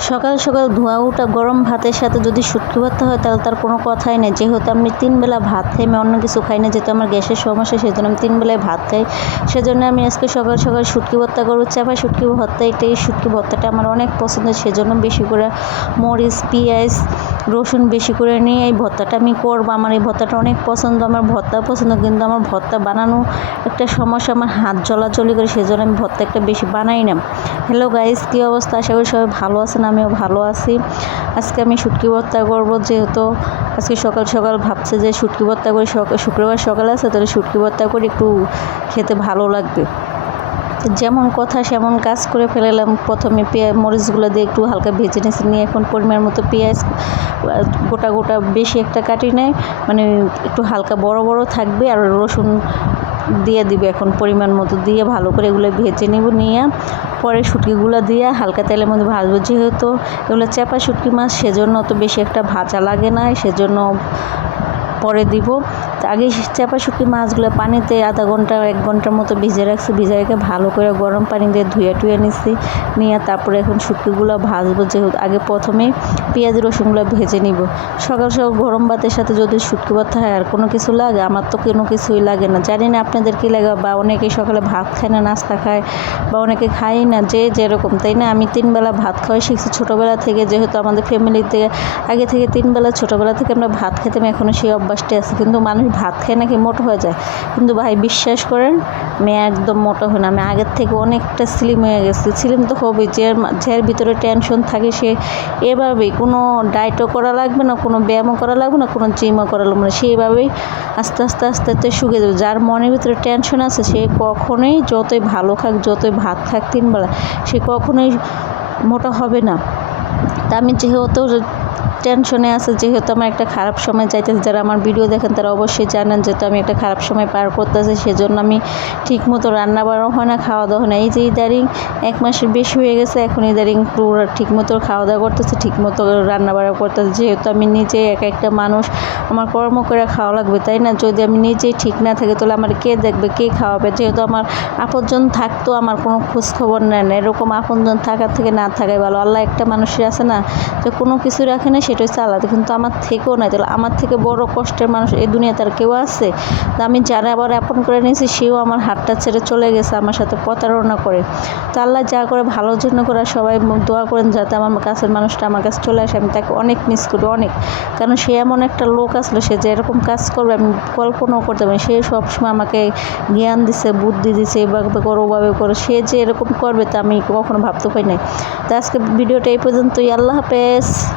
সকাল সকাল ধোয়া উঠা গরম ভাতের সাথে যদি শুটকি ভাত হয়, তাহলে তার কোনো কথাই নেই। যেহেতু আমি তিনবেলা ভাত খাই, আমি অন্য কিছু খাই না, যেহেতু আমার গ্যাসের সমস্যা সেই জন্য আমি তিনবেলায় ভাত খাই। সেজন্য আমি আজকে সকাল সকাল শুটকি ভর্তা করব। চাপা শুটকি ভর্তা এটাই শুটকি ভর্তাটা আমার অনেক পছন্দ, সেজন্য বেশি করে মরিচ, পেঁয়াজ রসুন বেশি করে নিয়ে এই ভর্তাটা আমি করব। আমার এই ভর্তাটা অনেক পছন্দ, আমার ভর্তা পছন্দ, কিন্তু আমার ভর্তা বানানো একটা সমস্যা, আমার হাত চলাচলি করে, সেজন্য আমি ভর্তা একটা বেশি বানাই না। হ্যালো গাইস কী অবস্থা? আশা করি সবাই ভালো আছেন, আমিও ভালো আছি। আজকে আমি শুটকি ভর্তা করব, যেহেতু আজকে সকাল সকাল ভাবছে যে শুটকি ভর্তা করে শুক্রবার সকালে আছে, তাহলে শুটকি ভর্তা করে একটু খেতে ভালো লাগবে। যেমন কথা সেমন কাজ করে ফেলালাম। প্রথমে পেঁয়াজ মরিচগুলো দিয়ে একটু হালকা ভেজে নিয়েছি নিয়ে এখন পরিমাণ মতো পেঁয়াজ গোটা গোটা বেশি একটা কাটি নেয় মানে একটু হালকা বড় বড় থাকবে আর রসুন দিয়ে দিবে এখন পরিমাণ মতো দিয়ে ভালো করে এগুলো ভেজে নিব নিয়ে। পরে শুটকিগুলো দিয়ে হালকা তেলের মধ্যে ভাজবো যেহেতু এগুলো চেপা শুটকি মাছ, সেজন্য তো বেশি একটা ভাজা লাগে না, সেজন্য পরে দিব। আগে চাপা শুকি মাছগুলো পানিতে আধা ঘণ্টা, এক ঘণ্টার মতো ভিজে রাখছি, ভিজে রেখে ভালো করে গরম পানি দিয়ে ধুয়ে টুয়ে নিচ্ছি নিয়ে তারপরে এখন শুটকিগুলো ভাজবো, যেহেতু আগে প্রথমে পেঁয়াজ, রসুনগুলো ভেজে নিব। সকাল সকাল গরম ভাতের সাথে যদি শুটকি ভাত হয়, আর কোনো কিছু লাগে? আমার তো কোনো কিছুই লাগে না। জানি না আপনাদের কী লাগে, বা অনেকে সকালে ভাত খায় না, নাস্তা খায়, বা অনেকে খায় না, যে যেরকম, তাই না? আমি তিনবেলা ভাত খাওয়াই শিখছি ছোটোবেলা থেকে, যেহেতু আমাদের ফ্যামিলিতে আগে থেকে তিনবেলা ছোটোবেলা থেকে আমরা ভাত খেতাম এখনও সেই অভ্যাসটি আছে। কিন্তু মানুষ ভাত খেয়ে নাকি মোটো হয়ে যায়। কিন্তু ভাই বিশ্বাস করেন আমি একদম মোটা হই না। আমি আগের থেকে অনেকটা স্লিম হয়ে গেছি। স্লিম তো হবে যে যার ভিতরে টেনশন থাকে সে এভাবেই। কোনো ডায়েটও করা লাগবে না, কোনো ব্যায়ামও করা লাগবে না, কোনো জিমও করা লাগবে না। সেইভাবেই আস্তে আস্তে আস্তে আস্তে শুকিয়ে যাবে। যার মনের ভিতরে টেনশন আছে, সে কখনোই যতই ভালো খাক, যতই ভাত খাক তিনবেলা, সে কখনোই মোটা হবে না। তা আমি যেহেতু টেনশনে আছে, যেহেতু আমার একটা খারাপ সময় যাইতেছে, যারা আমার ভিডিও দেখেন তারা অবশ্যই জানেন যেহেতু আমি একটা খারাপ সময় পার করতেছি, সেজন্য আমি ঠিকমতো রান্না বাড়াও হয় না খাওয়া দাওয়া হয় না। এই যে ইদারিং এক মাসের বেশি হয়ে গেছে, এখন ইদারিং পুরো ঠিকমতো খাওয়া দাওয়া করতেছে, ঠিকমতো রান্না বাড়া করতেছে, যেহেতু আমি নিজে এক একটা মানুষ আমার কর্ম করে খাওয়া লাগবে, তাই না? যদি আমি নিজেই ঠিক না থাকি, তাহলে আমার কে দেখবে, কে খাওয়াবে? যেহেতু আমার আপনজন থাকতো, আমার কোনো খোঁজ খবর নেয় না। এরকম আপনজন থাকার থেকে না থাকাই ভালো। আল্লাহ একটা মানুষের আছে না, যে কোনো কিছু রাখে না, সেটা হচ্ছে আলাদা কিন্তু আমার থেকেও নাই তাহলে আমার থেকে বড় কষ্টের মানুষ এই দুনিয়াতে আর কেউ আছে? তো আমি যারা আবার আপন করে নিয়েছি, সেও আমার হাতটা ছেড়ে চলে গেছে, আমার সাথে প্রতারণা করে। তো আল্লাহ যা করে, ভালোর জন্য করে সবাই দোয়া করেন যাতে আমার কাছের মানুষটা আমার কাছে চলে আসে। আমি তাকে অনেক মিস করি, অনেক। কারণ সে এমন একটা লোক আসলো, সে যে এরকম কাজ করবে, আমি কল্পনাও করতে পারি সে সবসময় আমাকে জ্ঞান দিছে, বুদ্ধি দিছে, এভাবে করো, ওভাবে করো। সে যে এরকম করবে তা আমি কখনো ভাবতে পারি নাই। তো আজকে ভিডিওটা এই পর্যন্তই। আল্লাহ হাফেজ।